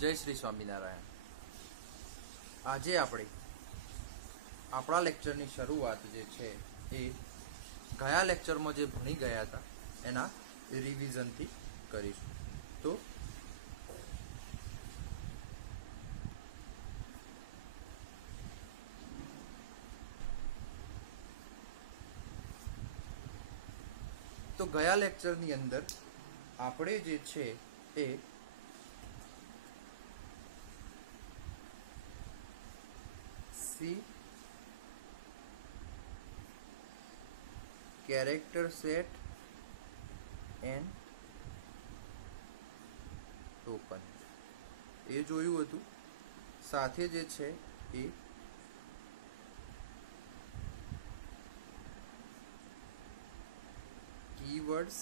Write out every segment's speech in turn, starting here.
जय श्री स्वामीनारायण। આજે આપણે આપણા લેક્ચરની શરૂઆત જે છે એ ગયા લેક્ચરમાં જે ભણી ગયા હતા એના રિવિઝનથી કરીશું। તો ગયા લેક્ચરની અંદર આપણે જે છે એ C character set and token એ જોયું હતું। સાથે જે છે એ keywords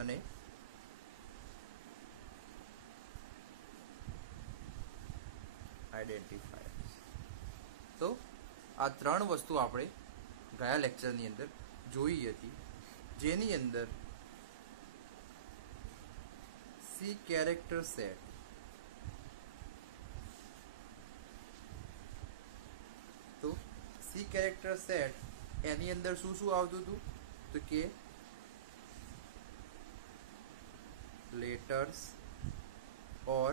અને આઈડેન્ટિફાયર્સ। તો આ ત્રણ વસ્તુ આપણે ગયા લેક્ચરની અંદર જોઈ હતી, જેની અંદર C character set તો C character set એની અંદર શું શું આવતું હતું તો કે letters or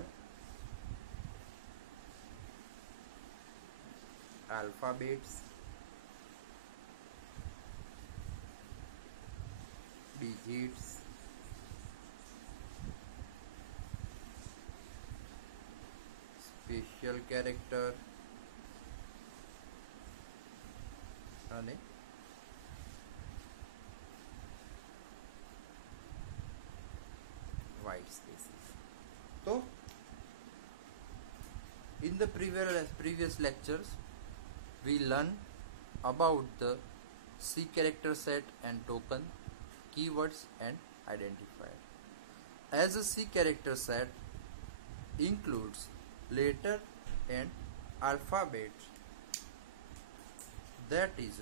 alphabets, digits, special character અને white spaces। તો in the previous lectures we learn about the C character set and token, keywords and identifier। As a C character set includes letter and alphabet, that is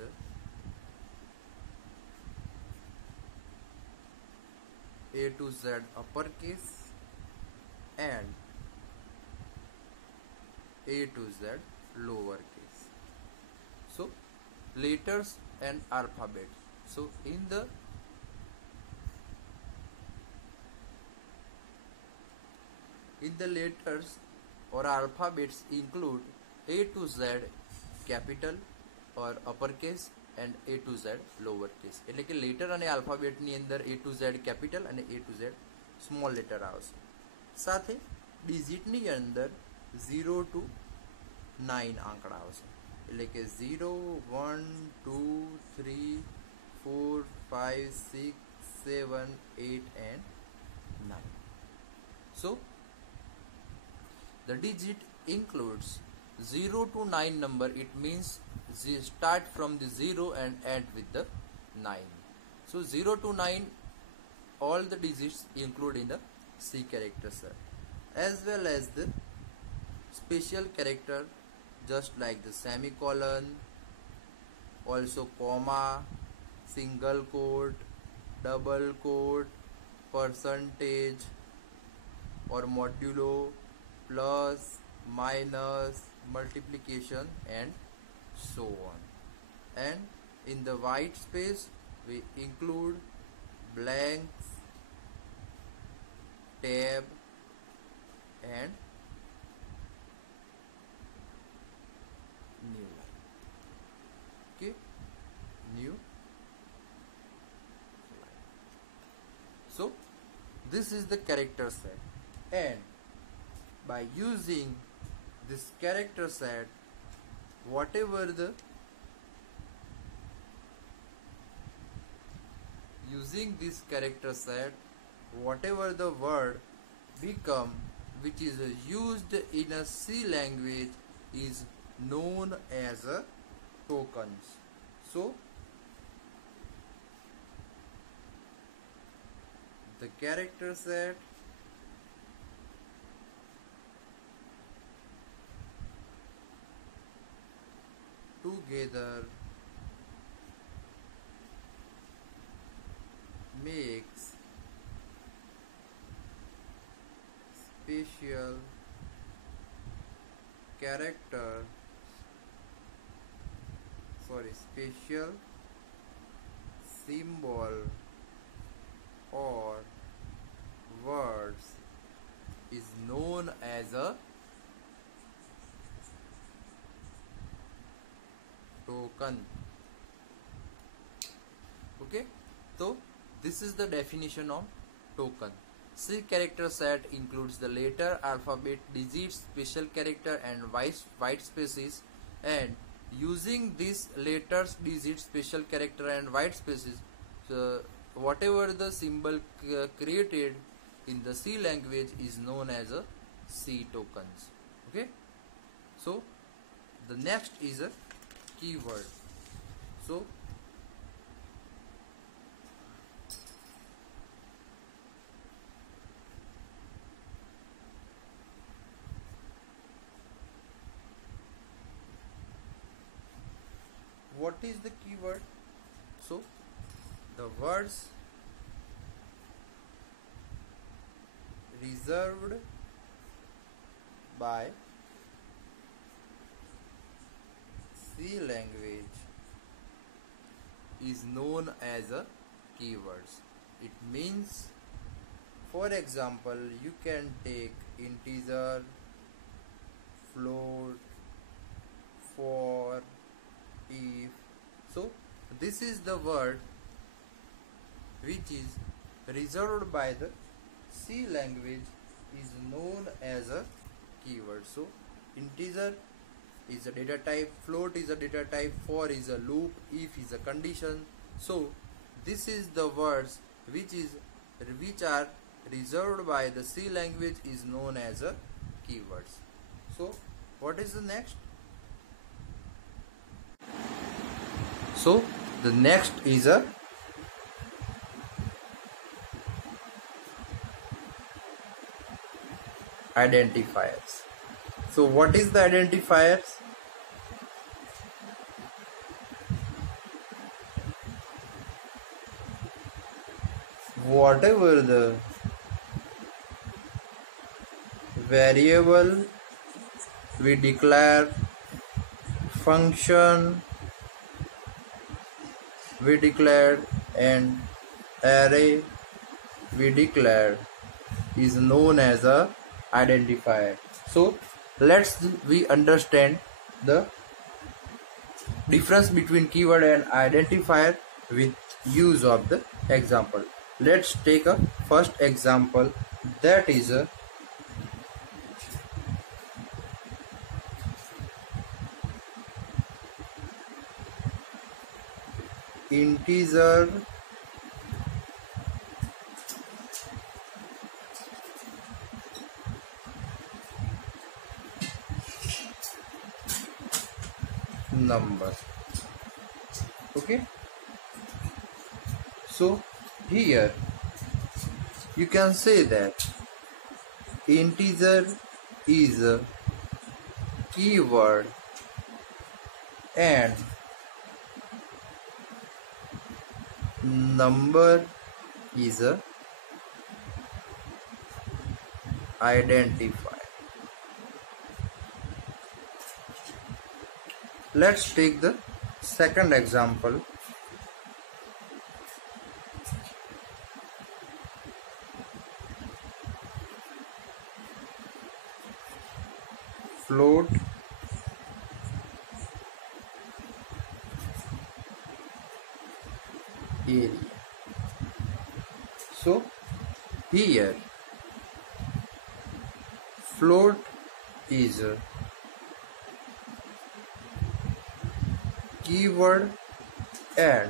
A to Z uppercase and A to Z lowercase। So letters and alphabet, so in the letters or alphabets include A to Z capital or uppercase and A to Z lowercase। એટલે કે letter અને આલ્ફાબેટની અંદર A to Z capital અને A to Z small letter આવશે। સાથે ડિજિટની અંદર 0 to 9 આંકડા આવશે, એટલે કે 0 1 2 3 4 5 6 7 8 and 9। So the digit includes 0 to 9 number, it means start from the 0 and end with the 9। So 0 to 9 all the digits include in the C character set, as well as the special character just like the semicolon, also comma, single quote, double quote, percentage or modulo, plus, minus, multiplication and so on। And in the white space we include blanks, tab and new line। Okay, new line। So this is the character set, and by using this character set, whatever the word become which is used in a C language is known as a tokens। So the character set together makes special character, special symbol or words is known as a token. Okay, so this is the definition of token. C character set includes the letter, alphabet, digits, special character and white spaces, and using these letters, digits, special character and white spaces, whatever the symbol created in the C language is known as a C tokens. Okay, so the next is a keyword. So what is the keyword? So the words reserved by C language is known as a keywords. It means, for example, you can take integer, float, for, if. So this is the word which is reserved by the C language is known as a keyword. So integer is a data type, float is a data type, for is a loop, if is a condition. So this is the words which are reserved by the C language is known as a keywords. So what is the next? So the next is a identifiers. So what is the identifiers? Whatever the variable we declare, function we declared, and array we declared is known as a identifier. So we understand the difference between keyword and identifier with use of the example. Let's take a first example, that is a integer number. Okay, so here you can say that integer is a keyword and number is a identifier. Let's take the second example. Float area. So here float is a keyword and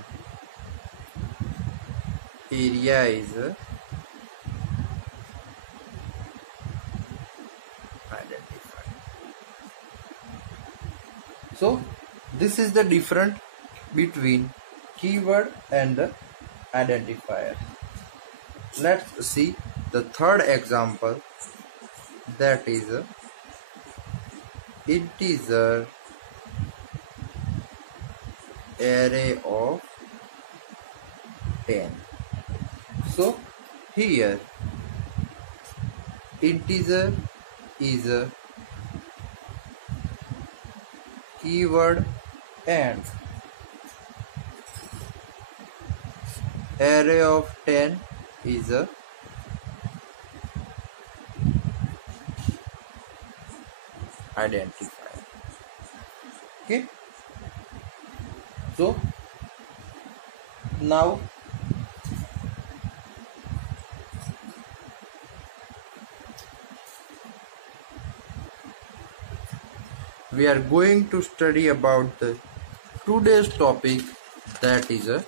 area is a identifier. So this is the difference between keyword and the identifier. Let's see the third example, that is a integer array of 10. So here integer is a keyword and array of 10 is a identifier. Okay, so now we are going to study about the today's topic, that is a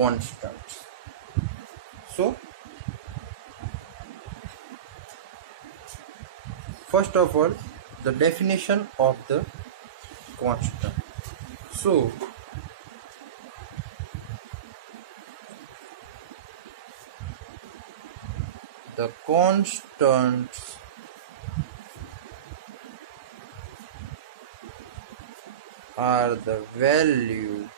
constants. So first of all, the definition of the constant. So the constants are the value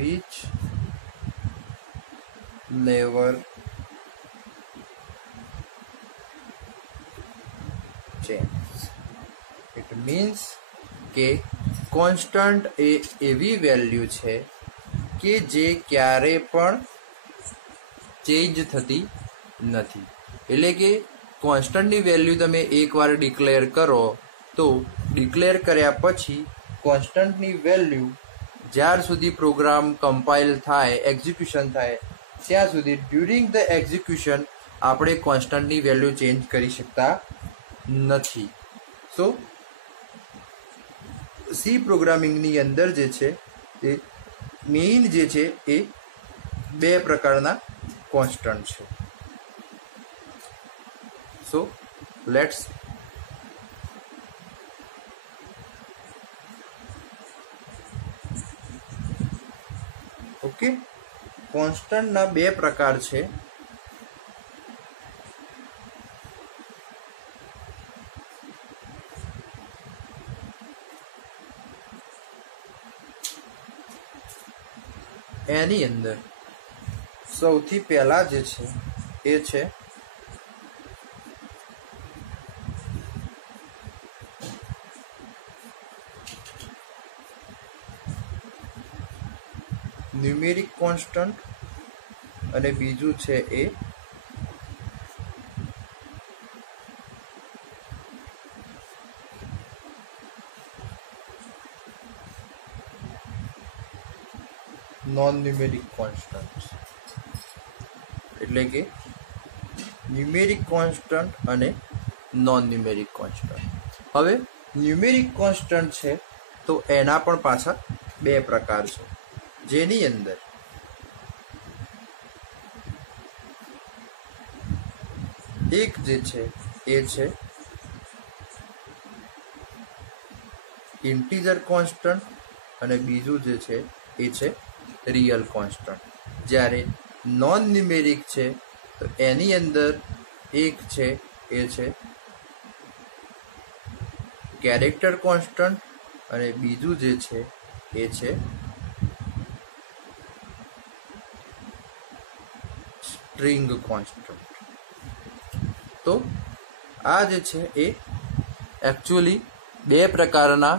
which never change. It means કે constant એ એવી value છે કે જે ક્યારે પણ change થતી નથી. એટલે કે કોન્સ્ટન્ટની વેલ્યુ તમે એકવાર ડિક્લેર કરો તો ડિક્લેર કર્યા પછી કોન્સ્ટન્ટની વેલ્યુ જ્યાર સુધી પ્રોગ્રામ કમ્પાઇલ થાય, એક્ઝિક્યુશન થાય, ત્યાં સુધી ડ્યુરિંગ ધ એક્ઝિક્યુશન આપણે કોન્સ્ટન્ટની વેલ્યુ ચેન્જ કરી શકતા નથી. સો સી પ્રોગ્રામિંગની અંદર જે છે એ મેઇન જે છે એ બે પ્રકારના કોન્સ્ટન્ટ છે. સો લેટ્સ ઓકે, કોન્સ્ટન્ટના બે પ્રકાર છે. એની અંદર સૌથી પહેલા જે છે એ છે ન્યુમેરિક કોન્સ્ટન્ટ અને બીજું છે એ નોન ન્યુમેરિક કોન્સ્ટન્ટ. એટલે કે ન્યુમેરિક કોન્સ્ટન્ટ અને નોન ન્યુમેરિક કોન્સ્ટન્ટ. હવે ન્યુમેરિક કોન્સ્ટન્ટ છે તો એના પણ પાછા બે પ્રકાર છે, જેની અંદર એક જે છે એ છે ઇન્ટીજર કોન્સ્ટન્ટ અને બીજું જે છે એ છે રિયલ કોન્સ્ટન્ટ. જ્યારે નોન ન્યુમેરિક છે તો એની અંદર એક છે એ છે કેરેક્ટર કોન્સ્ટન્ટ અને બીજું જે છે એ છે સ્ટ્રિંગ કોન્સ્ટન્ટ. તો આ જે છે એ એકચ્યુઅલી બે પ્રકારના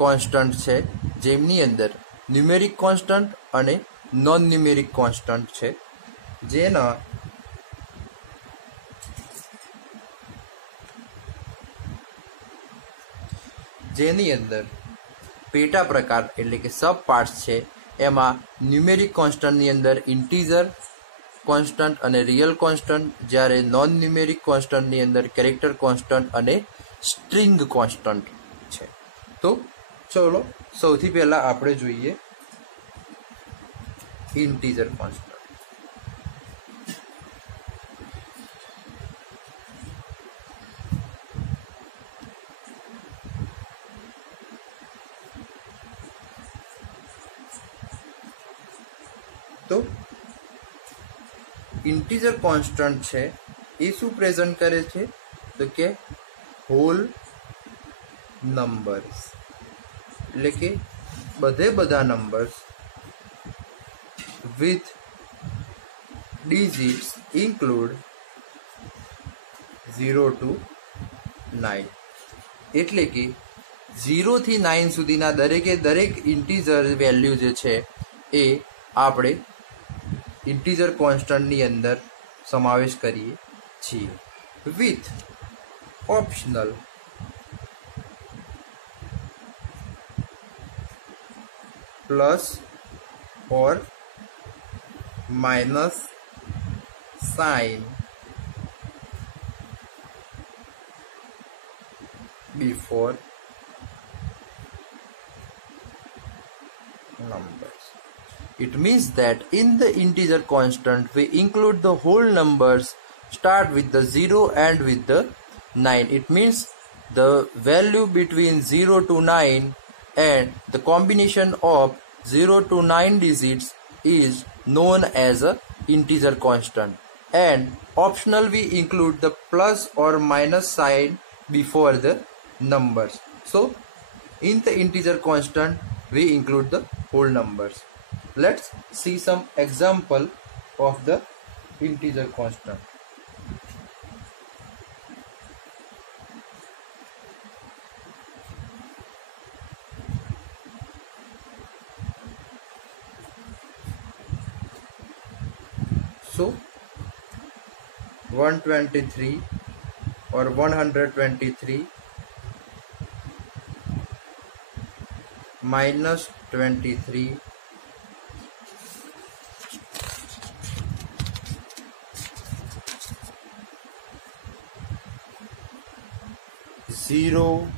કોન્સ્ટન્ટ છે, જેમની અંદર ન્યુમેરિક કોન્સ્ટન્ટ અને નોન ન્યુમેરિક કોન્સ્ટન્ટ છે, જેની અંદર પેટા પ્રકાર એટલે કે સબ પાર્ટ્સ છે. એમાં ન્યુમેરિક કોન્સ્ટન્ટની અંદર ઇન્ટીજર કોન્સ્ટન્ટ અને રિયલ કોન્સ્ટન્ટ, જ્યારે નોન ન્યુમેરિક કોન્સ્ટન્ટની અંદર કેરેક્ટર કોન્સ્ટન્ટ અને સ્ટ્રિંગ કોન્સ્ટન્ટ છે. તો ચલો સૌથી પહેલા આપણે જોઈએ ઇન્ટીજર કોન્સ્ટન્ટ. તો ઇન્ટીજર કોન્સ્ટન્ટ છે એ શું પ્રેઝન્ટ કરે છે તો કે હોલ નંબર્સ, એટલે કે બધા numbers with digits include 0 to 9, એટલે કે 0 થી 9 સુધીના દરેક ઇન્ટીજર વેલ્યુ જે છે એ આપણે ઇન્ટીજર કોન્સ્ટન્ટની અંદર સમાવેશ કરીએ છીએ with optional plus or minus sign before numbers. It means that in the integer constant we include the whole numbers start with the 0 and with the 9. It means the value between 0 to 9 and the combination of 0 to 9 digits is known as a integer constant, and optional we include the plus or minus sign before the numbers. So in the integer constant we include the whole numbers. Let's see some example of the integer constant. So 123 or 123 minus 23 0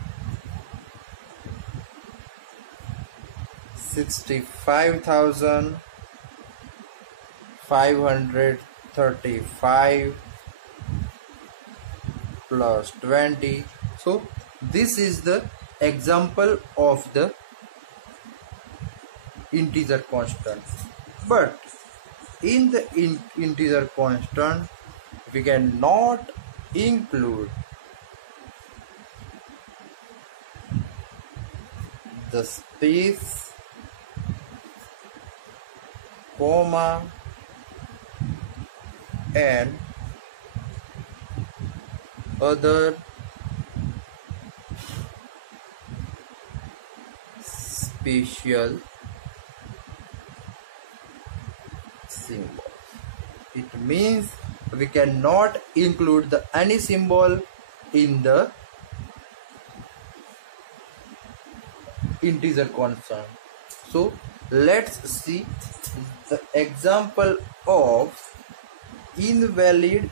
65,535 plus 20. So this is the example of the integer constant, but in the integer constant we cannot include the space, comma and other special symbol. It means we cannot include the any symbol in the integer constant. So let's see the example of invalid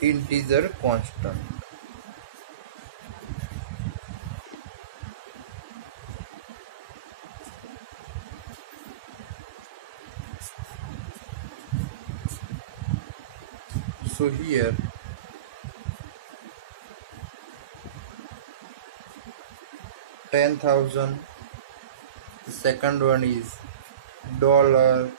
integer constant. So here $10,000. The second one is dollar.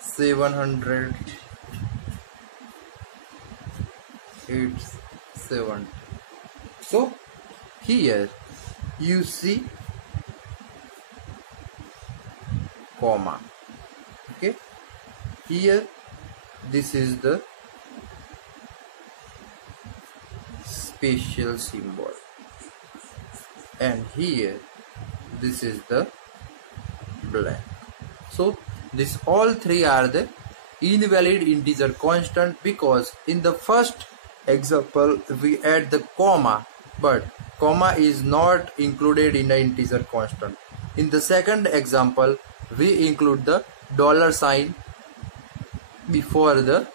$700. It's 70. So here you see comma. Okay, here this is the special symbol, and here this is the blank. So these all three are the invalid integer constant, because in the first example we add the comma, but comma is not included in the integer constant. In the second example we include the dollar sign before the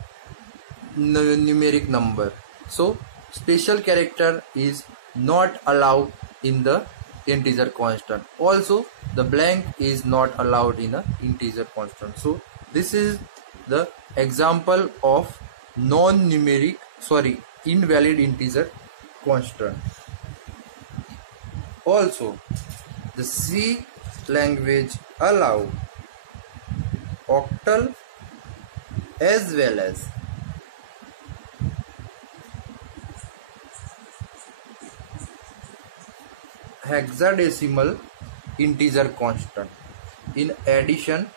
numeric number. So special character is not allowed in the integer constant. Also the blank is not allowed in a integer constant. So this is the example of invalid integer constant. Also, the C language allow octal as well as hexadecimal integer constant in addition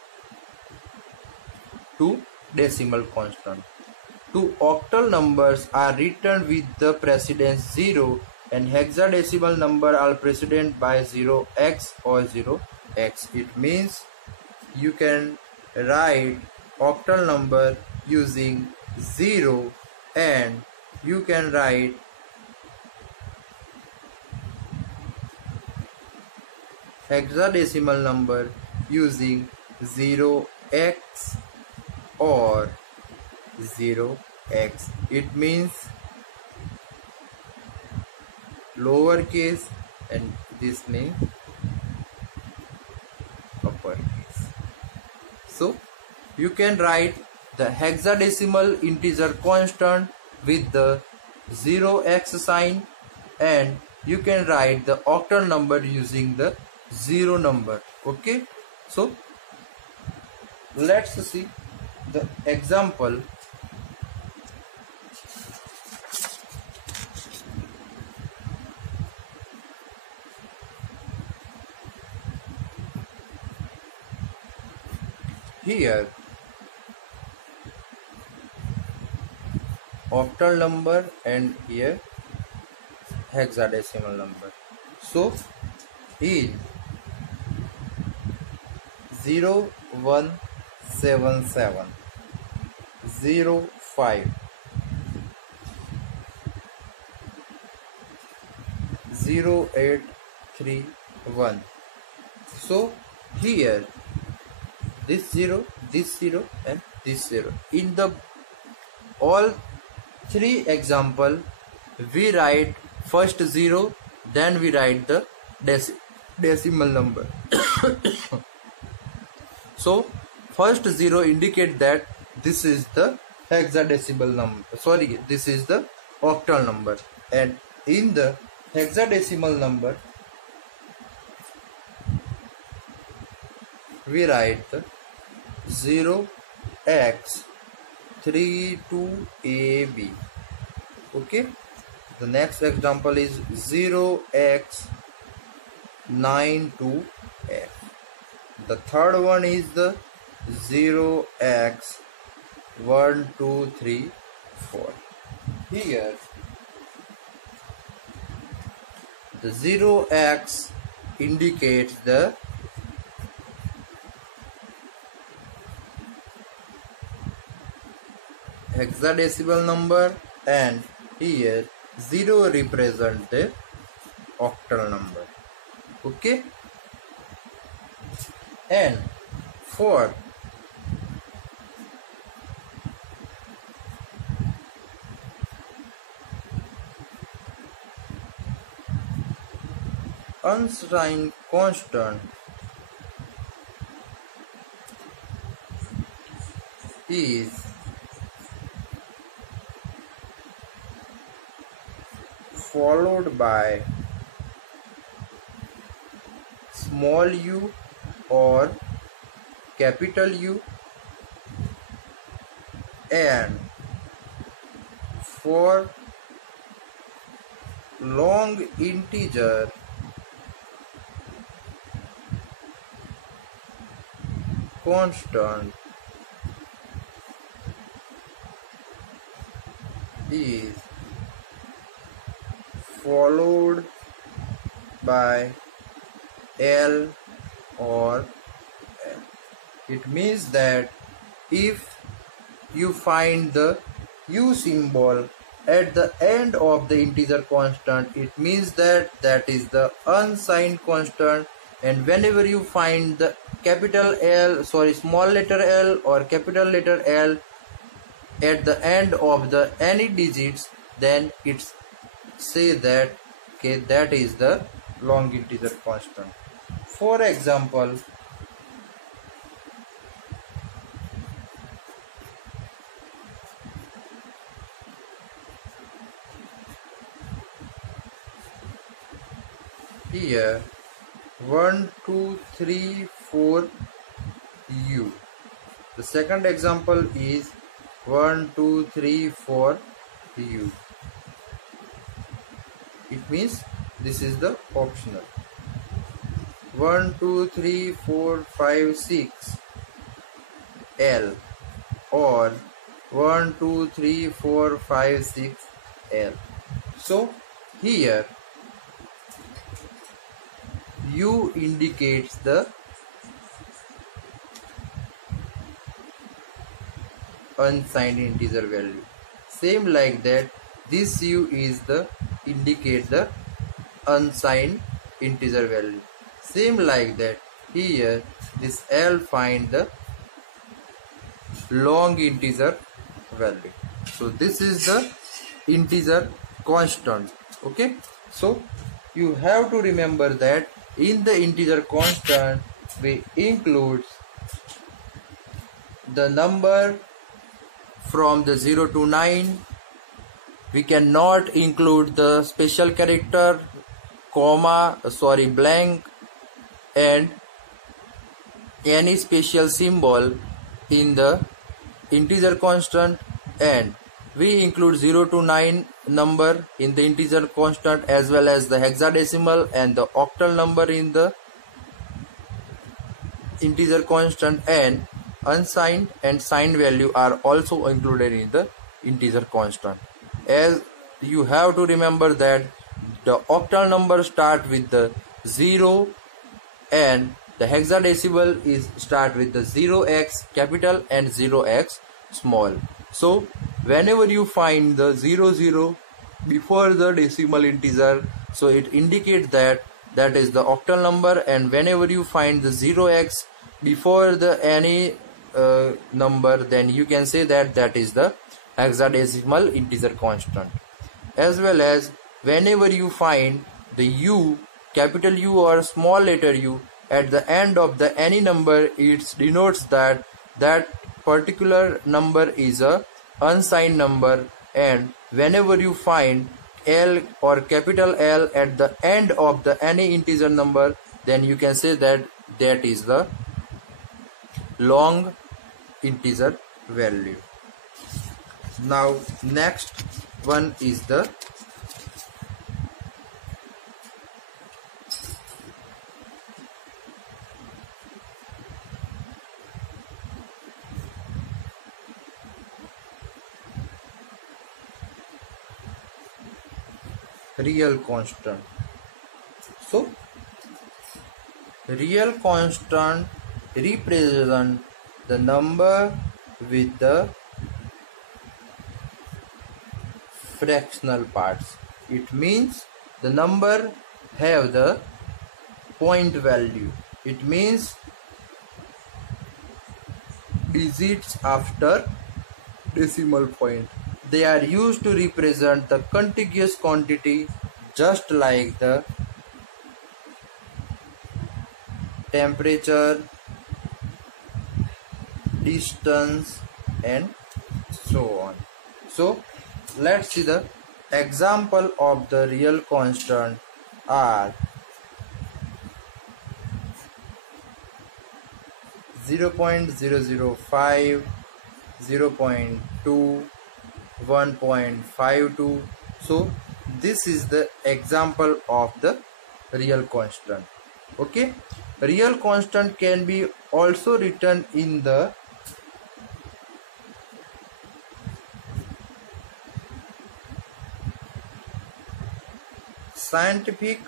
to decimal constant. Two octal numbers are written with the precedence 0 and hexadecimal number are preceded by 0x or 0x. It means you can write octal number using 0 and you can write hexadecimal number using 0x or 0x. It means lowercase and this means uppercase. So you can write the hexadecimal integer constant with the 0x sign and you can write the octal number using the 0 number. Okay, so let's see the example. Here octal number and here hexadecimal number. So in 0177 05 0831. So here this 0 and this 0. In the all three example we write first 0, then we write the decimal number. So first 0 indicate that this is the hexadecimal number, this is the octal number, and in the hexadecimal number we write the 0x32AB. Okay, the next example is 0x92F. The third one is the 0x1234. Here the 0x indicates the hexadecimal number and here 0 represents the octal number. Okay, and for unsigned constant is followed by small u or capital U, and for long integer constant is followed by L or L. It means that if you find the U symbol at the end of the integer constant, it means that that is the unsigned constant, and whenever you find the small letter L or capital letter L at the end of the any digits, then it's say that okay, that is the long integer constant. For example, here 1 2 3 4 u. The second example is 1 2 3 4 u. It means this is the optional. 1 2 3 4 5 6 L or 1 2 3 4 5 6 L. So here U indicates the unsigned integer value. Same like that, this U is the indicate the unsigned integer value. Same like that, here this L find the long integer value. So this is the integer constant. Okay, so you have to remember that in the integer constant we include the number from the 0 to 9. We cannot include the special character, blank and any special symbol in the integer constant, and we include 0 to 9 number in the integer constant as well as the hexadecimal and the octal number in the integer constant, and unsigned and signed value are also included in the integer constant. As you have to remember that the octal number start with the 0 and the hexadecimal is start with the 0x capital and 0x small. So whenever you find the 00 before the decimal integer, so it indicates that that is the octal number, and whenever you find the 0x before the any number, then you can say that that is the hexadecimal integer constant. As well as whenever you find the U, capital U or small letter u at the end of the any number, it denotes that that particular number is a unsigned number, and whenever you find L or capital L at the end of the any integer number, then you can say that that is the long integer value. Now next one is the real constant. So real constant represent the number with the fractional parts. It means the number have the point value. It means digits after decimal point. They are used to represent the contiguous quantity, just like the temperature, distance and so on. So let's see the example of the real constant are 0.005, 0.2, 1.52. So this is the example of the real constant. Okay, real constant can be also written in the scientific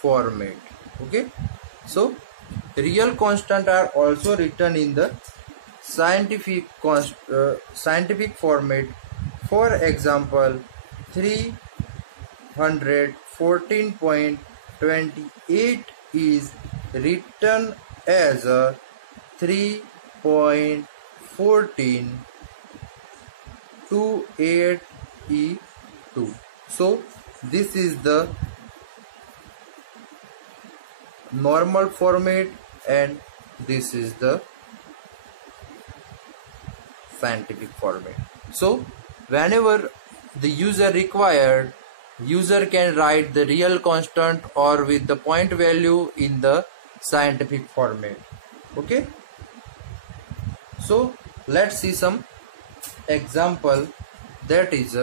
format. Okay, so real constant are also written in the scientific format. For example, 314.28 is written as a 3.1428E2. So this is the normal format and this is the scientific format. So whenever the user required user can write the real constant or with the point value in the scientific format. Okay, so let's see some example. That is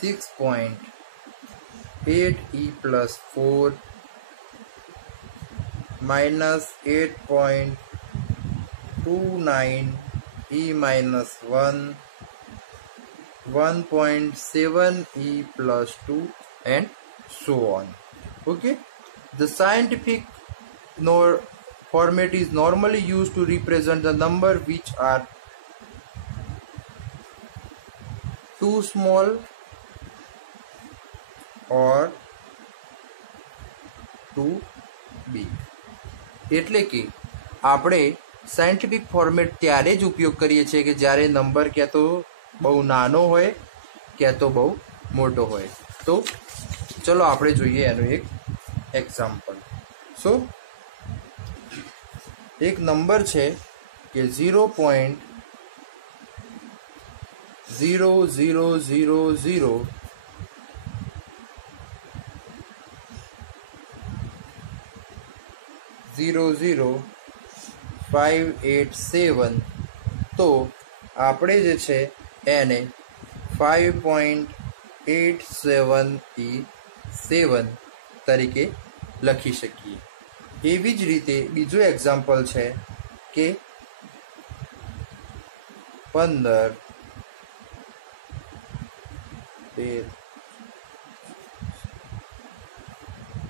6.8 e plus 4 minus 8.29 e minus 1, 1.7 e plus 2, and so on. Okay, the scientific format is normally used to represent the number which are too small or too big. એટલે કે આપણે scientific format ત્યારે જ ઉપયોગ કરીએ છીએ કે જ્યારે નંબર ક્યાં તો બહુ નાનો હોય ક્યાં તો બહુ મોટો હોય. તો ચલો આપણે જોઈએ એનું એક એક્ઝામ્પલ. સો એક નંબર છે કે 0.000000587. તો આપણે જે છે એને 5.87e7 તરીકે લખી શકીએ. એવી જ રીતે બીજું એક્ઝામ્પલ છે કે 15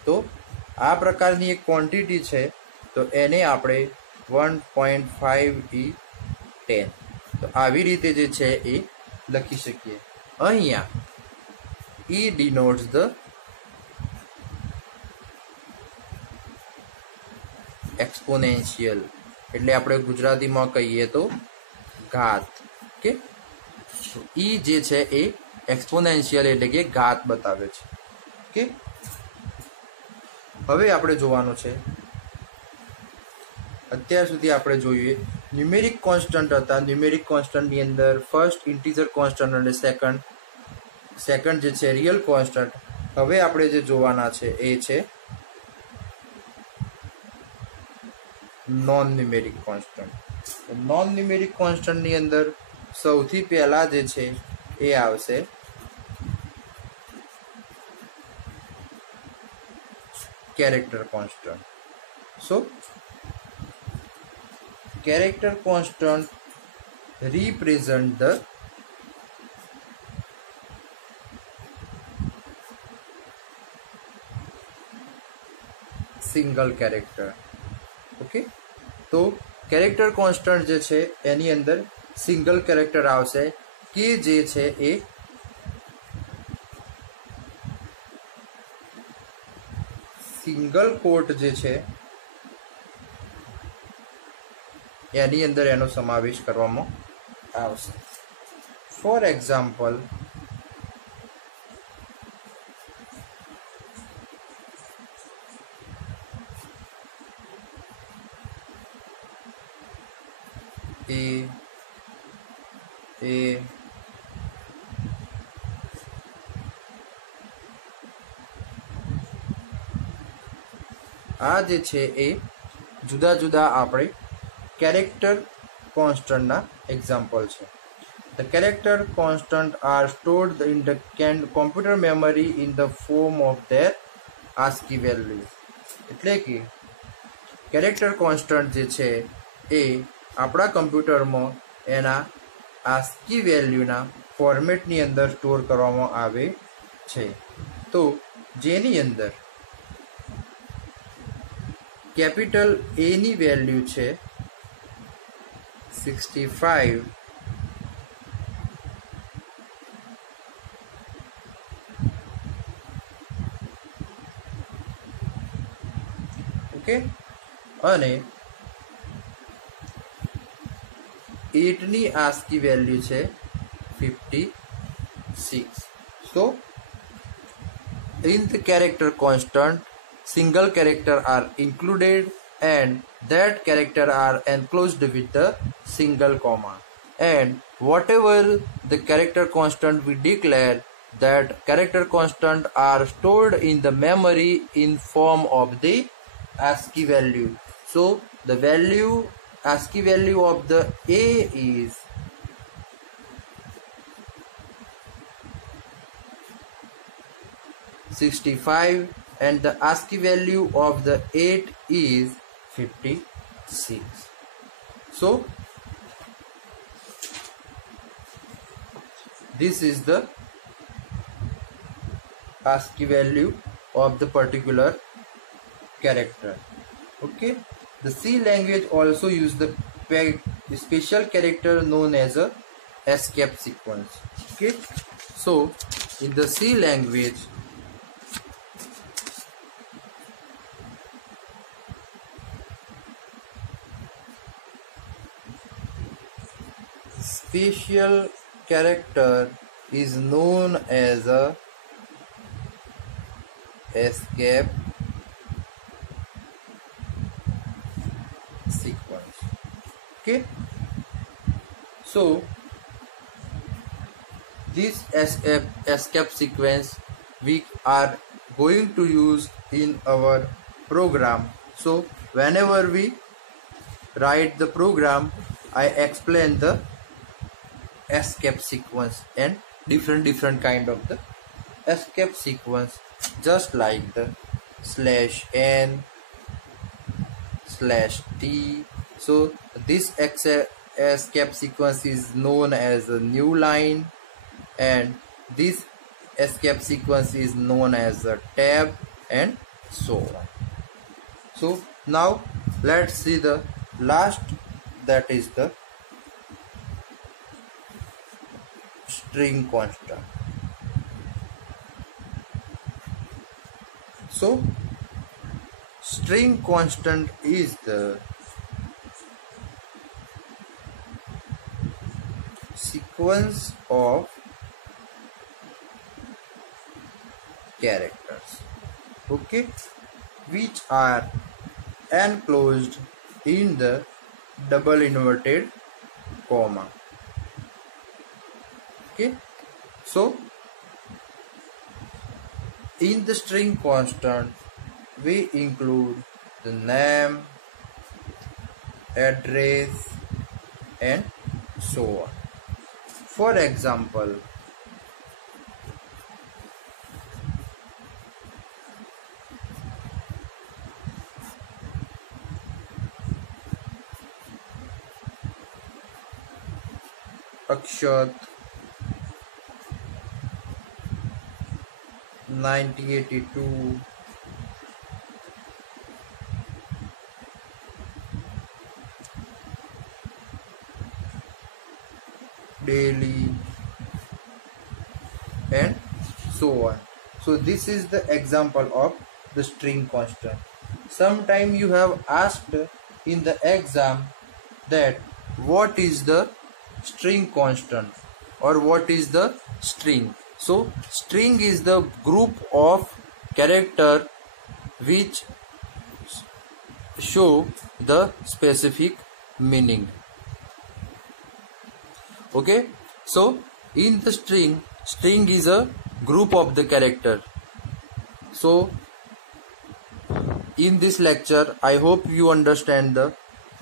તો આ પ્રકારની એક ક્વોન્ટિટી છે, તો એને આપણે 1.5e10. તો આવી રીતે જે છે એ લખી શકીએ. અહીંયા e denotes the exponential, એટલે આપણે ગુજરાતીમાં કહીએ તો ઘાત. કે e જે છે એ એક્સપોનેન્શિયલ એટલે કે ઘાત બતાવે છે. કે હવે આપણે જોવાનું છે, અત્યાર સુધી આપણે જોઈએ ન્યુમેરિક કોન્સ્ટન્ટ હતા. ન્યુમેરિક કોન્સ્ટન્ટની અંદર ફર્સ્ટ ઇન્ટીજર કોન્સ્ટન્ટ અને સેકન્ડ જે છે રિયલ કોન્સ્ટન્ટ. હવે આપણે જે જોવાના છે એ છે non numeric constant. Non numeric કોન્સ્ટન્ટની અંદર સૌથી પહેલા જે છે એ આવશે character constant. So character constant represent the single character. Okay, તો character constant જે છે એની અંદર સિંગલ કેરેક્ટર આવશે કે જે છે એ સિંગલ કોટ જે છે એની અંદર એનો સમાવેશ કરવામાં આવશે. ફોર એક્ઝામ્પલ એ આ જે છે એ જુદા જુદા આપણે કેરેક્ટર કોન્સ્ટન્ટના એક્ઝામ્પલ છે. The character constant are stored in the computer memory in the form of their ASCII value. એટલે કે કેરેક્ટર કોન્સ્ટન્ટ જે છે એ આપણા કમ્પ્યુટરમાં એના ASCII વેલ્યુના ફોર્મેટની અંદર સ્ટોર કરવામાં આવે છે. તો જેની અંદર કેપિટલ A ની વેલ્યુ છે 65, ઓકે, અને 8 ની ASCII વેલ્યુ છે 56. So in the character constant single character are included and that character are enclosed with the single comma, and whatever the character constant we declare, that character constant are stored in the memory in form of the ASCII value. So the value, ASCII value of the A is 65 and the ASCII value of the 8 is 56. So this is the ASCII value of the particular character. Okay, the C language also use the special character known as a escape sequence. Okay, so in the C language, special character is known as a escape sequence. Okay, so this escape sequence we are going to use in our program. So whenever we write the program, I explain the escape sequence and different kind of the escape sequence, just like the /n /t. So this escape sequence is known as a new line, and this escape sequence is known as a tab, and so on. So now let's see the last, that is the string constant. So string constant is the sequence of characters, okay, which are enclosed in the double inverted comma. Okay, so in the string constant we include the name, address, and so on. For example, Akshat 1982, daily, and so on. So this is the example of the string constant. Sometime you have asked in the exam that what is the string constant or what is the string. So string is the group of character which show the specific meaning. Okay, so in the string is a group of the character. So in this lecture I hope you understand the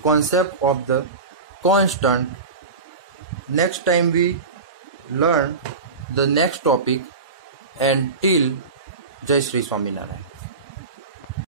concept of the constant. Next time we learn the next topic, and till Jai Shri Swaminarayan.